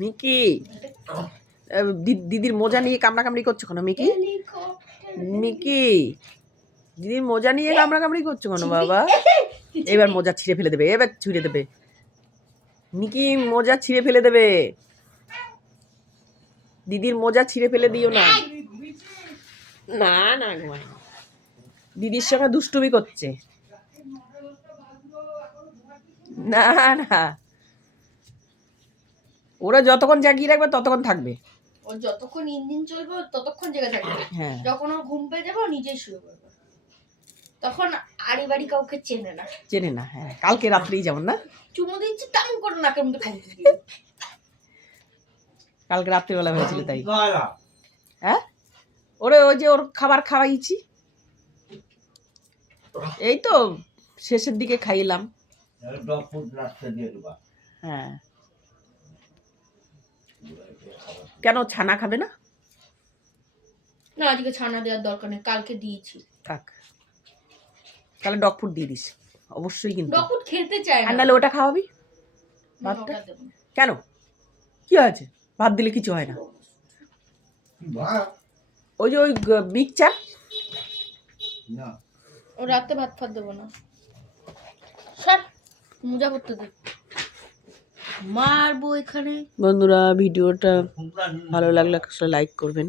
Mickey দিদির মোজা নিয়ে কামড়াকামড়ি করছো কেন মিকি? মিকি দিদির মোজা নিয়ে কামড়াকামড়ি করছো কেন বাবা? এবার মোজা ছিঁড়ে ফেলে দেবে, এবার ছিঁড়ে দেবে মিকি, মোজা ছিঁড়ে ফেলে দেবে। দিদির মোজা ছিঁড়ে ফেলে দিও না। না না ঘুমাই, দিদির সঙ্গে দুষ্টুমি করছে। না না, ওরা যতক্ষণ জাগিয়ে রাখবে ততক্ষণ থাকবে। ও যতক্ষণ ইঞ্জিন চলবে ততক্ষণ জেগে থাকবে। হ্যাঁ, যখন ওর ঘুম পেয়ে যাবে ও নিজেই শুয়ে পড়বে। তখন আড়ি বাড়ি কাউকে চেনে না। চেনে না, হ্যাঁ। কালকে রাত্রেই যেমন না চুমু দিচ্ছে টান করে নাকের মধ্যে কামড়ে দিয়ে। কালকে রাত্রিবেলা হয়েছিল তাই। হ্যাঁ, ওরে ওই যে ওর খাবার খাওয়াইছি, এই তো শেষের দিকে খাইলাম। হ্যাঁ, কেন ছানা খাবে না? না, আজকে ছানা দেওয়ার দরকার নেই, কালকে দিয়েছি। থাক, তাহলে ডগ ফুড দিয়ে দিস অবশ্যই। কিন্তু ডগ ফুড খেতে চায় না। আর নাহলে ওটা খাওয়াবি ভাতটা। কেন, কি আছে? ভাত দিলে কিছু হয় না। ওই যে ওই মিক্সচার, ও রাতে ভাত ফাত দেবো না। স্যার মোজা করতে দে, মারবো এখানে। বন্ধুরা ভিডিওটা ভালো লাগলে লাইক করবেন।